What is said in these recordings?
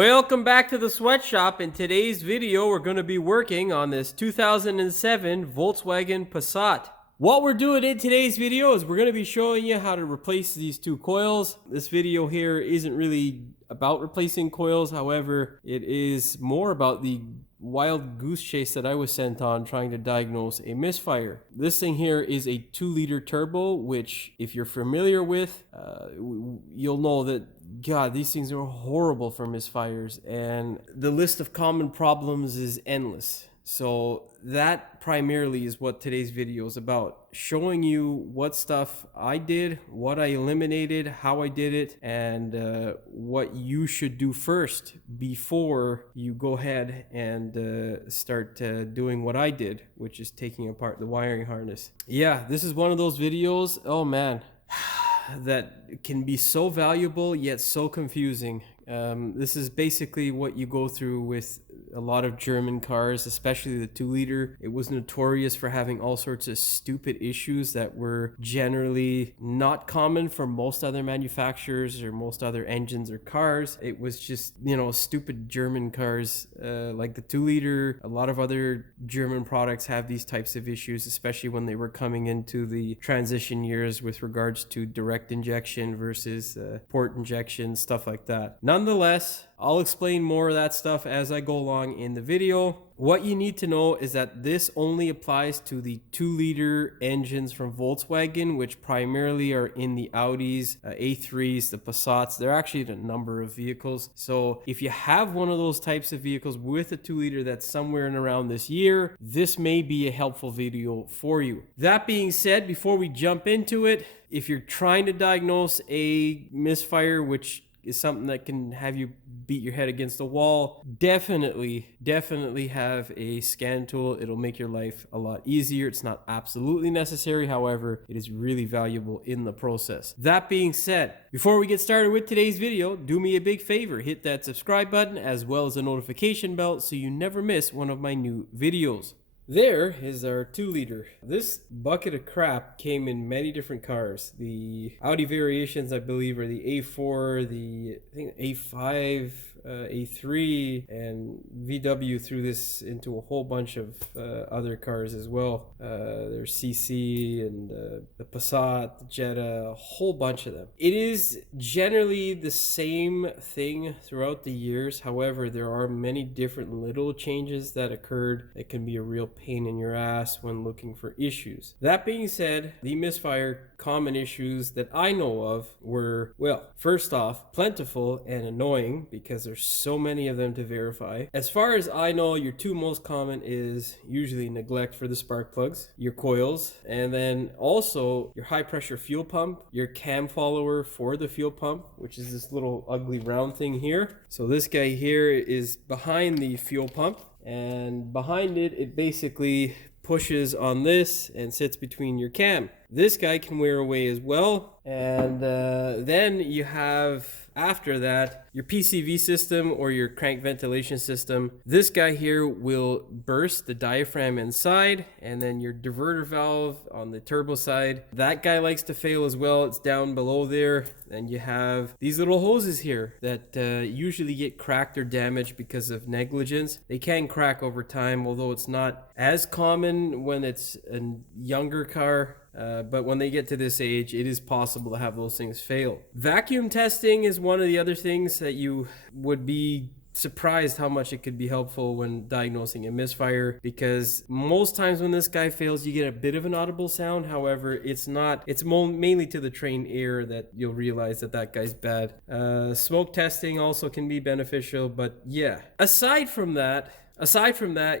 Welcome back to the sweatshop. In today's video, we're going to be working on this 2007 Volkswagen Passat. What we're doing in today's video is we're going to be showing you how to replace these two coils. This video here isn't really about replacing coils. However, it is more about the wild goose chase that I was sent on trying to diagnose a misfire. This thing here is a 2-liter turbo, which if you're familiar with, you'll know that, God, these things are horrible for misfires, and the list of common problems is endless. So that primarily is what today's video is about, showing you what stuff I did, what I eliminated, how I did it, and what you should do first before you go ahead and start doing what I did, which is taking apart the wiring harness. Yeah, this is one of those videos, oh man, that can be so valuable yet so confusing. This is basically what you go through with a lot of German cars, especially the 2-liter. It was notorious for having all sorts of stupid issues that were generally not common for most other manufacturers or most other engines or cars. It was just, stupid German cars like the 2-liter. A lot of other German products have these types of issues, especially when they were coming into the transition years with regards to direct injection versus port injection, stuff like that. Nonetheless, I'll explain more of that stuff as I go along in the video. What you need to know is that this only applies to the 2-liter engines from Volkswagen, which primarily are in the Audis, A3s, the Passats. They're actually in a number of vehicles. So if you have one of those types of vehicles with a 2-liter that's somewhere in around this year, this may be a helpful video for you. That being said, before we jump into it, if you're trying to diagnose a misfire, which is something that can have you beat your head against the wall, definitely have a scan tool. It'll make your life a lot easier. It's not absolutely necessary, however, it is really valuable in the process. That being said, before we get started with today's video, do me a big favor, hit that subscribe button as well as the notification bell so you never miss one of my new videos. There is our 2-liter. This bucket of crap came in many different cars. The Audi variations, I believe, are the A4, I think A5, A3, and VW threw this into a whole bunch of other cars as well. There's CC and the Passat, the Jetta, a whole bunch of them. It is generally the same thing throughout the years. However, there are many different little changes that occurred that can be a real pain in your ass when looking for issues. That being said, the misfire common issues that I know of were, well, first off, plentiful and annoying because there's so many of them to verify. As far as I know, your two most common is usually neglect for the spark plugs, your coils, and then also your high pressure fuel pump, your cam follower for the fuel pump, which is this little ugly round thing here. So this guy here is behind the fuel pump, and behind it, it basically pushes on this and sits between your cam. This guy can wear away as well. And then you have, after that, your PCV system or your crank ventilation system. This guy here will burst the diaphragm inside, and then your diverter valve on the turbo side, that guy likes to fail as well. It's down below there. And you have these little hoses here that usually get cracked or damaged because of negligence. They can crack over time, although it's not as common when it's a younger car. But when they get to this age, it is possible to have those things fail. Vacuum testing is one of the other things that you would be surprised how much it could be helpful when diagnosing a misfire, because most times when this guy fails, you get a bit of an audible sound. However, it's mainly to the trained ear that you'll realize that guy's bad. Smoke testing also can be beneficial, but yeah. Aside from that,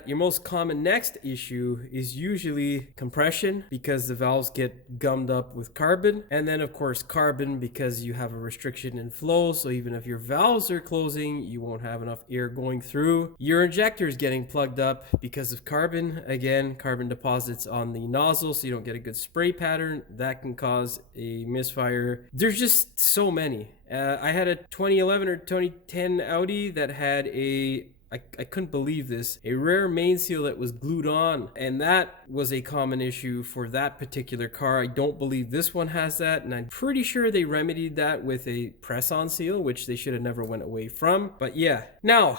your most common next issue is usually compression, because the valves get gummed up with carbon. And then, of course, carbon because you have a restriction in flow. So even if your valves are closing, you won't have enough air going through. Your injector is getting plugged up because of carbon. Again, carbon deposits on the nozzle, so you don't get a good spray pattern. That can cause a misfire. There's just so many. I had a 2011 or 2010 Audi that had a I couldn't believe this. A rare main seal that was glued on, and that was a common issue for that particular car. I don't believe this one has that, and I'm pretty sure they remedied that with a press-on seal, which they should have never went away from. But yeah. Now,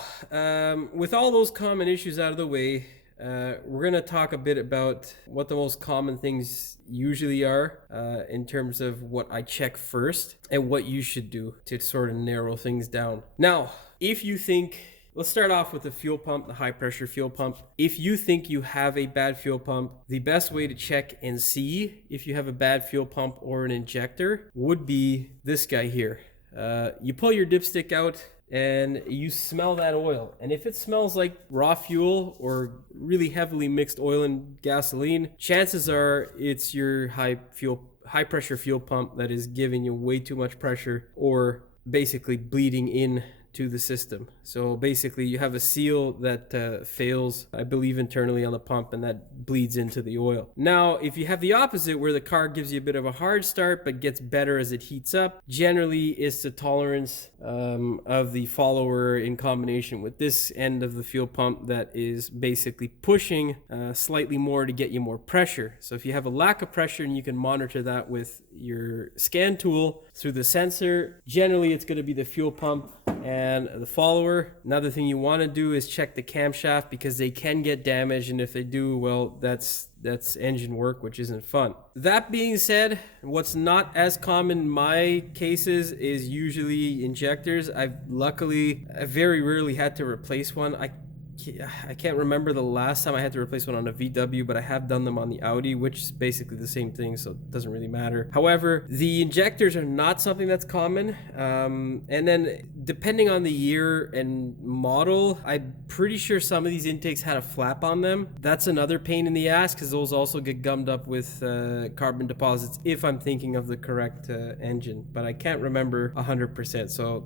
with all those common issues out of the way, we're going to talk a bit about what the most common things usually are in terms of what I check first and what you should do to sort of narrow things down. Now, if you think, let's start off with the fuel pump, the high pressure fuel pump. If you think you have a bad fuel pump, the best way to check and see if you have a bad fuel pump or an injector would be this guy here. You pull your dipstick out and you smell that oil, and if it smells like raw fuel or really heavily mixed oil and gasoline, chances are it's your high pressure fuel pump that is giving you way too much pressure or basically bleeding in to the system. So basically you have a seal that fails, I believe, internally on the pump, and that bleeds into the oil. Now, if you have the opposite, where the car gives you a bit of a hard start but gets better as it heats up, generally it's the tolerance of the follower in combination with this end of the fuel pump that is basically pushing slightly more to get you more pressure. So if you have a lack of pressure, and you can monitor that with your scan tool through the sensor, generally it's going to be the fuel pump and the follower. Another thing you want to do is check the camshaft, because they can get damaged, and if they do, well, that's engine work, which isn't fun. That being said, what's not as common in my cases is usually injectors. I very rarely had to replace one. I can't remember the last time I had to replace one on a VW, but I have done them on the Audi, which is basically the same thing, so it doesn't really matter. However, the injectors are not something that's common. And then depending on the year and model, I'm pretty sure some of these intakes had a flap on them. That's another pain in the ass, because those also get gummed up with carbon deposits if I'm thinking of the correct engine, but I can't remember 100%, so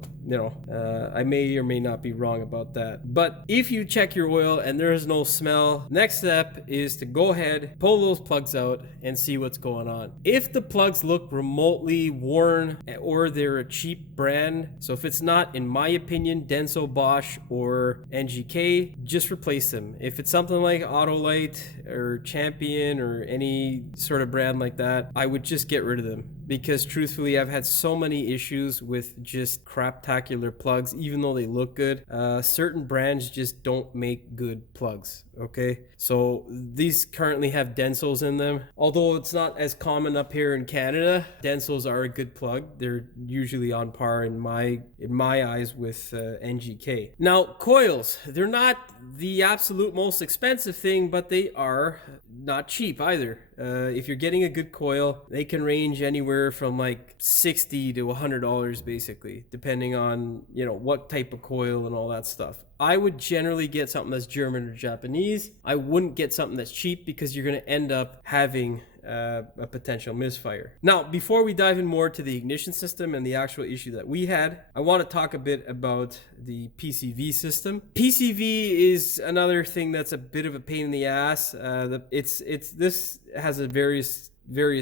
I may or may not be wrong about that. But if you check your oil and there is no smell, next step is to go ahead, pull those plugs out and see what's going on. If the plugs look remotely worn or they're a cheap brand, so if it's not, in my opinion, Denso, Bosch, or NGK, just replace them. If it's something like Autolite or Champion or any sort of brand like that, I would just get rid of them, because truthfully, I've had so many issues with just craptacular plugs, even though they look good. Certain brands just don't make good plugs, okay? So these currently have Densos in them. Although it's not as common up here in Canada, Densos are a good plug. They're usually on par in my eyes with NGK. Now, coils, they're not the absolute most expensive thing, but they are not cheap either. If you're getting a good coil, they can range anywhere from like $60 to $100 basically, depending on what type of coil and all that stuff. I would generally get something that's German or Japanese. I wouldn't get something that's cheap, because you're going to end up having a potential misfire. Now, before we dive in more to the ignition system and the actual issue that we had, I want to talk a bit about the PCV system. PCV is another thing that's a bit of a pain in the ass. This has a various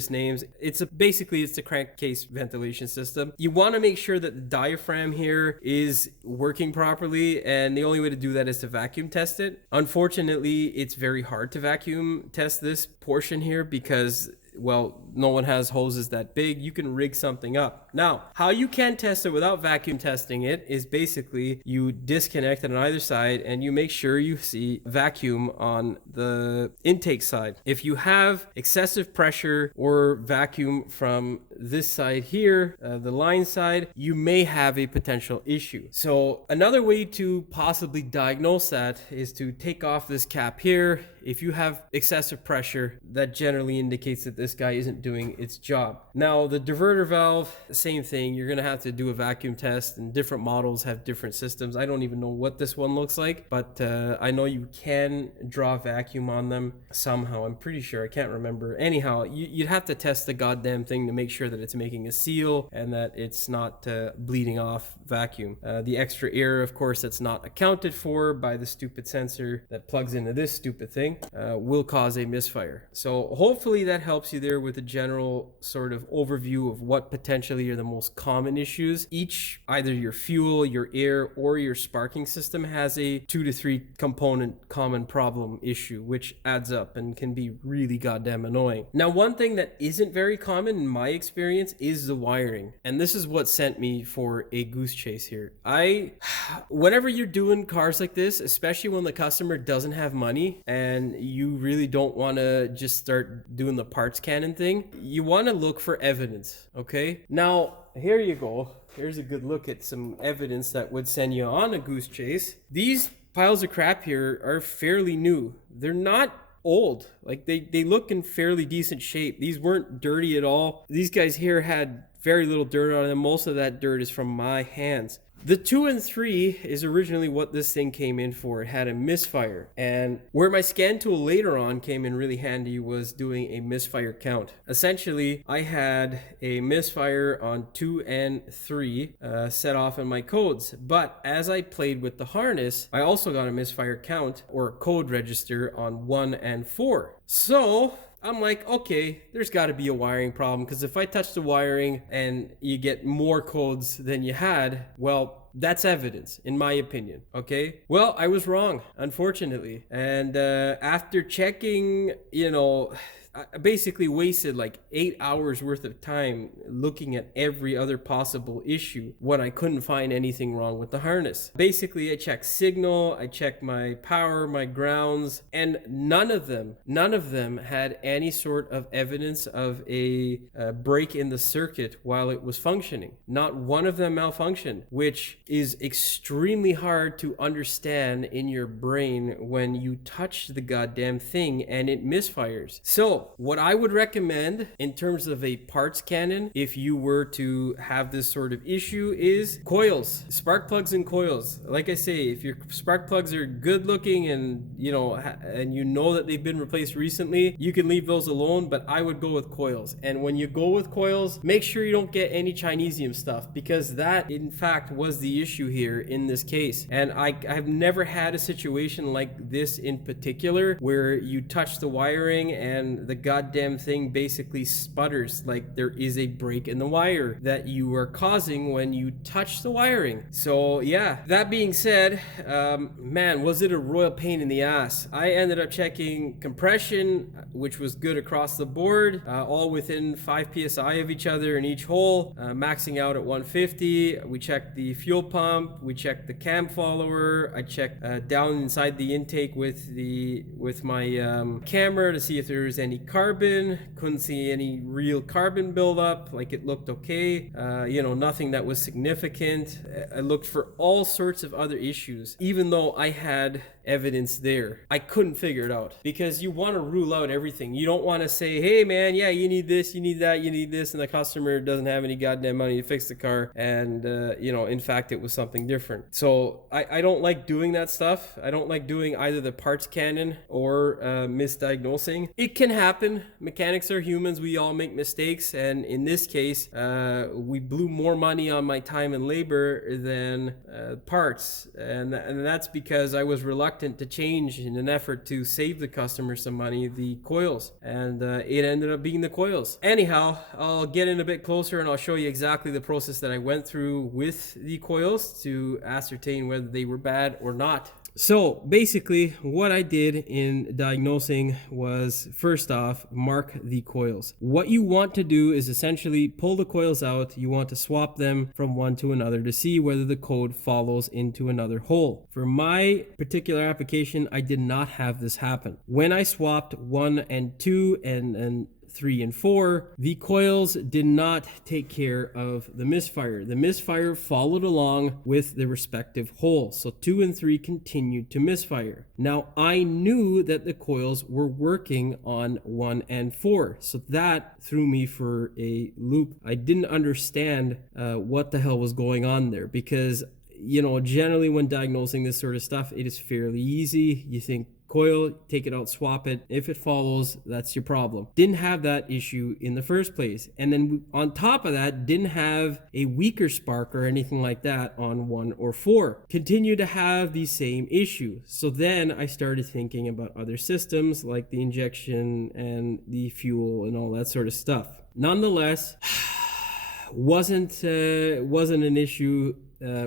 names. Basically it's the crankcase ventilation system. You want to make sure that the diaphragm here is working properly, and the only way to do that is to vacuum test it. Unfortunately, it's very hard to vacuum test this portion here, because no one has hoses that big. You can rig something up. Now, how you can test it without vacuum testing it is basically you disconnect it on either side, and you make sure you see vacuum on the intake side. If you have excessive pressure or vacuum from this side here, the line side, you may have a potential issue. So another way to possibly diagnose that is to take off this cap here. If you have excessive pressure, that generally indicates that this guy isn't doing its job. Now, the diverter valve, same thing. You're going to have to do a vacuum test, and different models have different systems. I don't even know what this one looks like, but I know you can draw vacuum on them somehow. I'm pretty sure. I can't remember. Anyhow, you'd have to test the goddamn thing to make sure that it's making a seal and that it's not bleeding off vacuum. The extra air, of course, that's not accounted for by the stupid sensor that plugs into this stupid thing will cause a misfire. So hopefully that helps you there with a general sort of overview of what potentially are the most common issues. Each, either your fuel, your air, or your sparking system has a 2 to 3 component common problem issue, which adds up and can be really goddamn annoying. Now, one thing that isn't very common in my experience is the wiring. And this is what sent me for a goose chase here. Whenever you're doing cars like this, especially when the customer doesn't have money and you really don't want to just start doing the parts cannon thing, you want to look for evidence, okay? Now, here you go. Here's a good look at some evidence that would send you on a goose chase. These piles of crap here are fairly new. They're not old. Like they look in fairly decent shape. These weren't dirty at all. These guys here had very little dirt on them. Most of that dirt is from my hands. The 2 and 3 is originally what this thing came in for. It had a misfire. And where my scan tool later on came in really handy was doing a misfire count. Essentially, I had a misfire on 2 and 3 set off in my codes. But as I played with the harness, I also got a misfire count or a code register on 1 and 4. So I'm like, okay, there's got to be a wiring problem, because if I touch the wiring and you get more codes than you had, well, that's evidence, in my opinion, okay? Well, I was wrong, unfortunately. And after checking, I basically wasted like 8 hours worth of time looking at every other possible issue when I couldn't find anything wrong with the harness. Basically, I checked signal, I checked my power, my grounds, and none of them had any sort of evidence of a break in the circuit while it was functioning. Not one of them malfunctioned, which is extremely hard to understand in your brain when you touch the goddamn thing and it misfires. So what I would recommend in terms of a parts cannon, if you were to have this sort of issue, is coils, spark plugs and coils. Like I say, if your spark plugs are good looking and you know that they've been replaced recently, you can leave those alone, but I would go with coils. And when you go with coils, make sure you don't get any Chinesium stuff, because that in fact was the issue here in this case. And I've never had a situation like this in particular where you touch the wiring and the goddamn thing basically sputters, like there is a break in the wire that you are causing when you touch the wiring. So yeah, that being said, man, was it a royal pain in the ass. I ended up checking compression, which was good across the board, all within 5 psi of each other in each hole, maxing out at 150. We checked the fuel pump, we checked the cam follower, I checked down inside the intake with my camera to see if there was any carbon. Couldn't see any real carbon buildup. Like, it looked okay, nothing that was significant. I looked for all sorts of other issues, even though I had evidence there. I couldn't figure it out, because you want to rule out everything. You don't want to say, hey man, yeah, you need this, you need that, you need this, and the customer doesn't have any goddamn money to fix the car, and in fact it was something different. So I don't like doing that stuff. I don't like doing either the parts cannon or misdiagnosing. It can happen. Mechanics are humans. We all make mistakes, and in this case we blew more money on my time and labor than parts, and that's because I was reluctant to change in an effort to save the customer some money, the coils, and it ended up being the coils. Anyhow, I'll get in a bit closer and I'll show you exactly the process that I went through with the coils to ascertain whether they were bad or not. So basically what I did in diagnosing was, first off, mark the coils. What you want to do is essentially pull the coils out. You want to swap them from one to another to see whether the code follows into another hole. For my particular application, I did not have this happen. When I swapped 1 and 2 and 3 and 4, the coils did not take care of the misfire. The misfire followed along with the respective holes. So 2 and 3 continued to misfire. Now, I knew that the coils were working on 1 and 4. So that threw me for a loop. I didn't understand what the hell was going on there, because generally when diagnosing this sort of stuff, it is fairly easy. You think coil, take it out, swap it. If it follows, that's your problem. Didn't have that issue in the first place. And then on top of that, didn't have a weaker spark or anything like that on 1 or 4. Continue to have the same issue. So then I started thinking about other systems like the injection and the fuel and all that sort of stuff. Nonetheless, wasn't an issue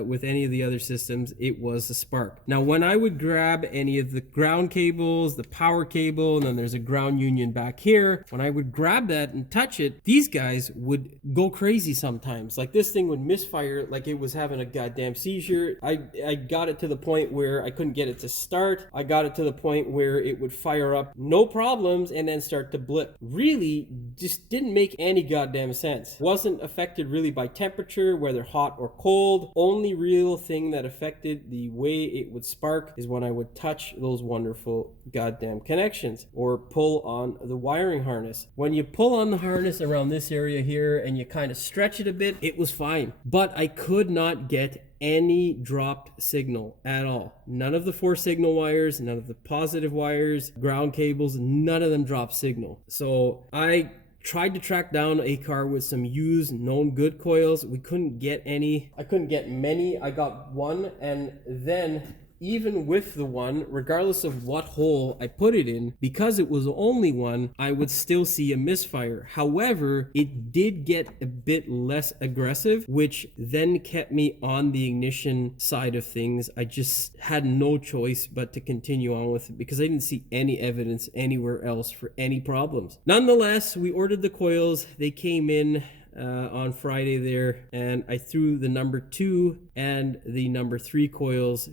with any of the other systems. It was a spark. Now, when I would grab any of the ground cables, the power cable, and then there's a ground union back here, when I would grab that and touch it, these guys would go crazy sometimes. Like this thing would misfire like it was having a goddamn seizure. I got it to the point where I couldn't get it to start. I got it to the point where it would fire up no problems and then start to blip. Really just didn't make any goddamn sense. Wasn't affected really by temperature, whether hot or cold. Only real thing that affected the way it would spark is when I would touch those wonderful goddamn connections or pull on the wiring harness. When you pull on the harness around this area here and you kind of stretch it a bit, it was fine. But I could not get any dropped signal at all. None of the 4 signal wires, none of the positive wires, ground cables, none of them dropped signal. So I tried to track down a car with some used known good coils. We couldn't get any. I couldn't get many. I got one, and then even with the one, regardless of what hole I put it in, because it was only one, I would still see a misfire. However, it did get a bit less aggressive, which then kept me on the ignition side of things. I just had no choice but to continue on with it because I didn't see any evidence anywhere else for any problems. Nonetheless, we ordered the coils. They came in on Friday there, and I threw the number 2 and the number 3 coils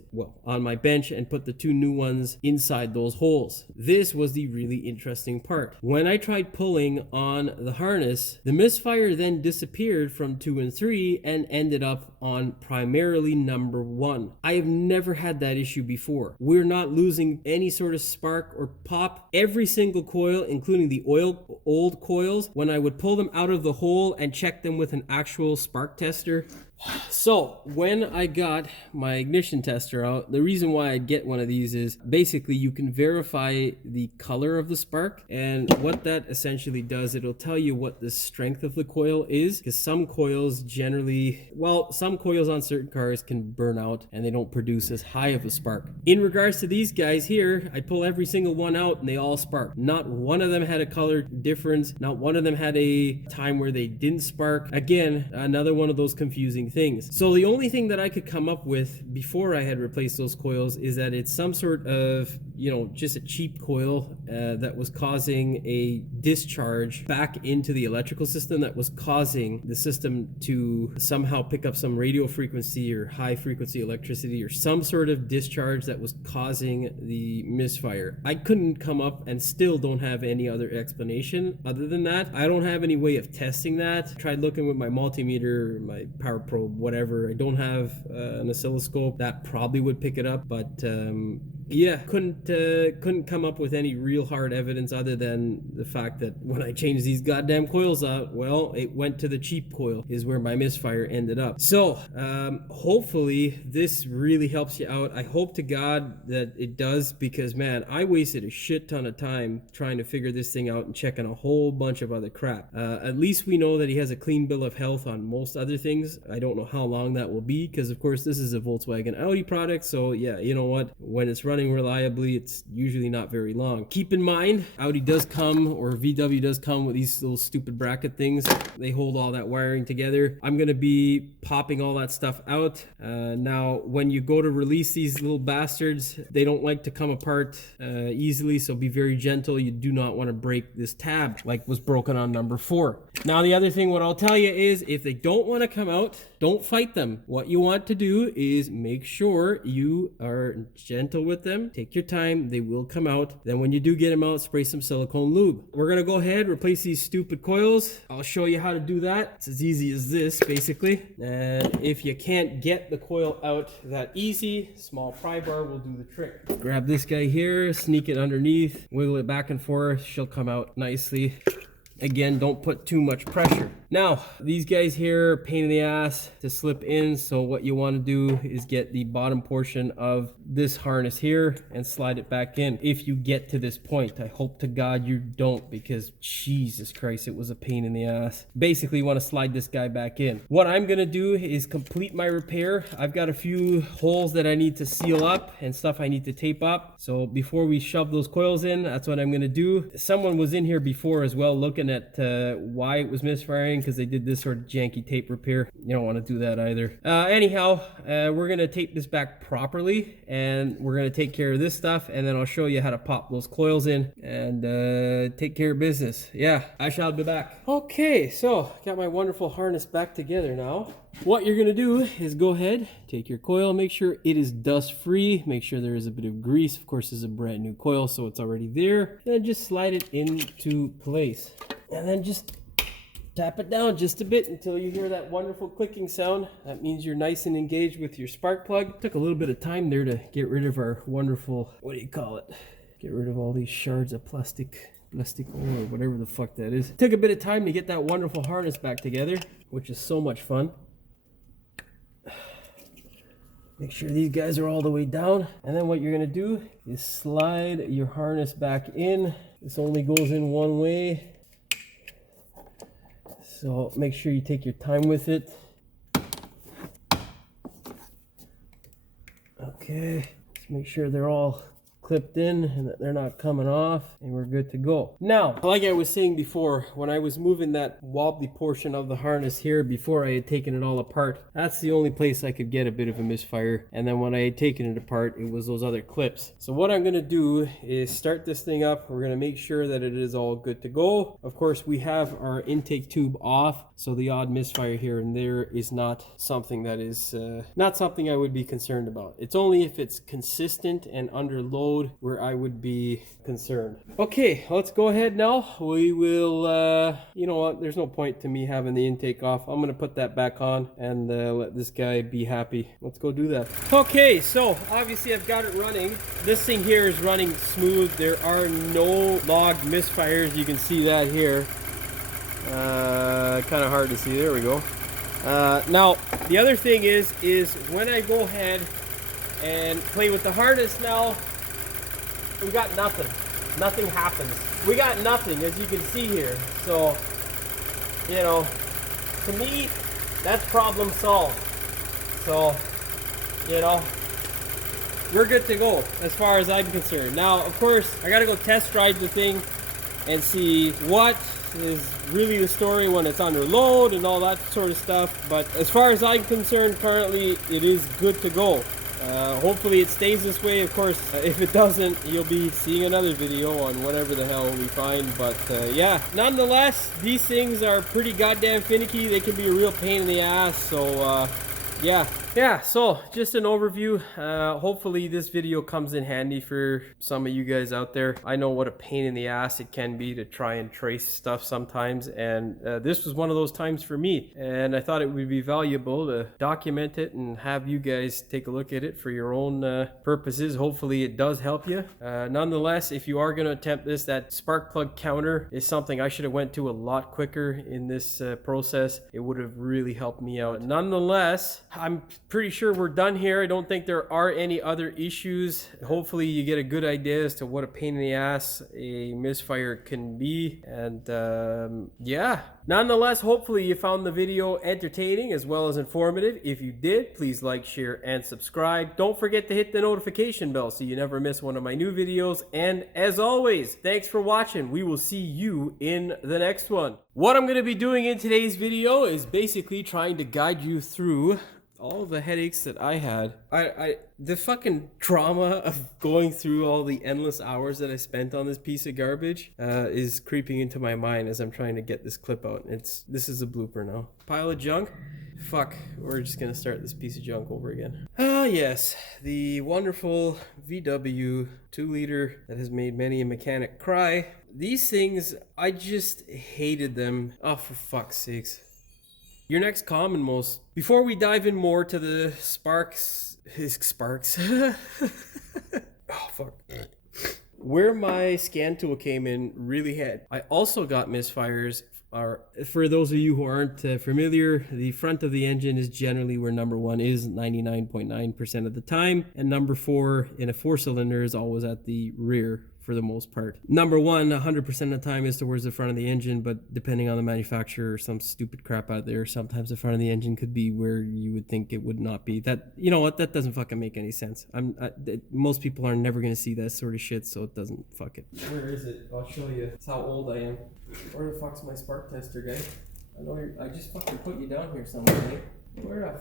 on my bench and put the 2 new ones inside those holes. This was the really interesting part. When I tried pulling on the harness, the misfire then disappeared from 2 and 3 and ended up on primarily number 1. I have never had that issue before. We're not losing any sort of spark or pop. Every single coil, including the old coils, when I would pull them out of the hole and check them with an actual spark tester. So when I got my ignition tester out, the reason why I'd get one of these is basically you can verify the color of the spark, and what that essentially does, it'll tell you what the strength of the coil is, because some coils some coils on certain cars can burn out and they don't produce as high of a spark. In regards to these guys here, I pull every single one out and they all spark. Not one of them had a color difference. Not one of them had a time where they didn't spark. Again, another one of those confusing things. So the only thing that I could come up with before I had replaced those coils is that it's some sort of, just a cheap coil that was causing a discharge back into the electrical system that was causing the system to somehow pick up some radio frequency or high frequency electricity or some sort of discharge that was causing the misfire. I couldn't come up and still don't have any other explanation other than that. I don't have any way of testing that. Tried looking with my multimeter, my power probe, whatever. I don't have an oscilloscope that probably would pick it up, but couldn't come up with any real hard evidence other than the fact that when I changed these goddamn coils out, it went to the cheap coil is where my misfire ended up. So hopefully this really helps you out. I hope to God that it does, because man, I wasted a shit ton of time trying to figure this thing out and checking a whole bunch of other crap. At least we know that he has a clean bill of health on most other things. I don't know how long that will be, because of course this is a Volkswagen Audi product, so yeah, you know what, when it's running reliably, it's usually not very long. Keep in mind, Audi does come, or VW does come with these little stupid bracket things. They hold all that wiring together. I'm gonna be popping all that stuff out. Now, when you go to release these little bastards, they don't like to come apart easily, so be very gentle. You do not want to break this tab like was broken on number 4. Now, the other thing, what I'll tell you is, if they don't want to come out, don't fight them. What you want to do is make sure you are gentle with them. Take your time. They will come out. Then when you do get them out, spray some silicone lube. We're going to go ahead, replace these stupid coils. I'll show you how to do that. It's as easy as this, basically. And if you can't get the coil out that easy, small pry bar will do the trick. Grab this guy here, sneak it underneath, wiggle it back and forth. She'll come out nicely. Again, don't put too much pressure. Now, these guys here, pain in the ass to slip in. So what you want to do is get the bottom portion of this harness here and slide it back in. If you get to this point, I hope to God you don't, because Jesus Christ, it was a pain in the ass. Basically, you want to slide this guy back in. What I'm going to do is complete my repair. I've got a few holes that I need to seal up and stuff I need to tape up. So before we shove those coils in, that's what I'm going to do. Someone was in here before as well looking at why it was misfiring, because they did this sort of janky tape repair. You don't want to do that either. Anyhow, we're going to tape this back properly, and we're going to take care of this stuff, and then I'll show you how to pop those coils in and take care of business. Yeah, I shall be back. Okay, so got my wonderful harness back together now. What you're going to do is go ahead, take your coil, make sure it is dust free, make sure there is a bit of grease. Of course, this is a brand new coil, so it's already there. And then just slide it into place. And then just tap it down just a bit until you hear that wonderful clicking sound. That means you're nice and engaged with your spark plug. Took a little bit of time there to get rid of our wonderful, what do you call it? Get rid of all these shards of plastic or whatever the fuck that is. Took a bit of time to get that wonderful harness back together, which is so much fun. Make sure these guys are all the way down. And then what you're gonna do is slide your harness back in. This only goes in one way, so make sure you take your time with it. Okay, just make sure they're all clipped in and that they're not coming off, and we're good to go. Now, like I was saying before, when I was moving that wobbly portion of the harness here before I had taken it all apart, that's the only place I could get a bit of a misfire. And then when I had taken it apart, it was those other clips. So what I'm going to do is start this thing up. We're going to make sure that it is all good to go. Of course, we have our intake tube off, so the odd misfire here and there is not something that is not something I would be concerned about. It's only if it's consistent and under load where I would be concerned. Okay, let's go ahead now. We will, you know what, there's no point to me having the intake off. I'm gonna put that back on and let this guy be happy. Let's go do that. Okay, so obviously I've got it running. This thing here is running smooth. There are no log misfires. You can see that here. Kind of hard to see. There we go. Now, the other thing is when I go ahead and play with the harness now, we got nothing. Nothing happens. We got nothing, as you can see here. So, you know, to me, that's problem solved. So, you know, we're good to go as far as I'm concerned. Now, of course, I gotta go test drive the thing and see what is really the story when it's under load and all that sort of stuff. But as far as I'm concerned, currently, it is good to go. Hopefully it stays this way. Of course, if it doesn't, you'll be seeing another video on whatever the hell we find. But yeah, nonetheless, these things are pretty goddamn finicky. They can be a real pain in the ass. So yeah, so just an overview. Hopefully this video comes in handy for some of you guys out there. I know what a pain in the ass it can be to try and trace stuff sometimes, and this was one of those times for me, and I thought it would be valuable to document it and have you guys take a look at it for your own purposes. Hopefully it does help you. Nonetheless, if you are going to attempt this, that spark plug counter is something I should have went to a lot quicker in this process. It would have really helped me out. Nonetheless, I'm pretty sure we're done here. I don't think there are any other issues. Hopefully you get a good idea as to what a pain in the ass a misfire can be. And yeah, nonetheless, hopefully you found the video entertaining as well as informative. If you did, please like, share, and subscribe. Don't forget to hit the notification bell so you never miss one of my new videos. And as always, thanks for watching. We will see you in the next one. What I'm going to be doing in today's video is basically trying to guide you through all the headaches that I had. The fucking trauma of going through all the endless hours that I spent on this piece of garbage is creeping into my mind as I'm trying to get this clip out. This is a blooper now. Pile of junk. Fuck, we're just gonna start this piece of junk over again. Ah yes, the wonderful VW 2-liter that has made many a mechanic cry. These things, I just hated them. Oh, for fuck's sakes. Your next common most. Before we dive in more to the sparks. Oh fuck. Where my scan tool came in really had. I also got misfires For those of you who aren't familiar, the front of the engine is generally where number 1 is 99.9% of the time, and number 4 in a 4-cylinder is always at the rear for the most part. Number 1 100% of the time is towards the front of the engine, but depending on the manufacturer, some stupid crap out there, sometimes the front of the engine could be where you would think it would not be. That, you know what, that doesn't fucking make any sense. Most people are never going to see that sort of shit, so it doesn't. Fuck it. Where is it? I'll show you. That's how old I am. Where the fuck's my spark tester, guy? I just fucking put you down here somewhere, eh? Where the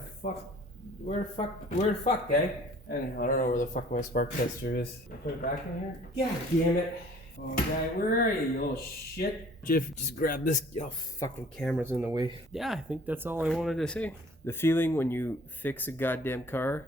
fuck, guy? Anyhow, I don't know where the fuck my spark tester is. I put it back in here? God damn it. Oh, guy, where are you little shit? Just grab this. Oh, fucking camera's in the way. Yeah, I think that's all I wanted to say. The feeling when you fix a goddamn car.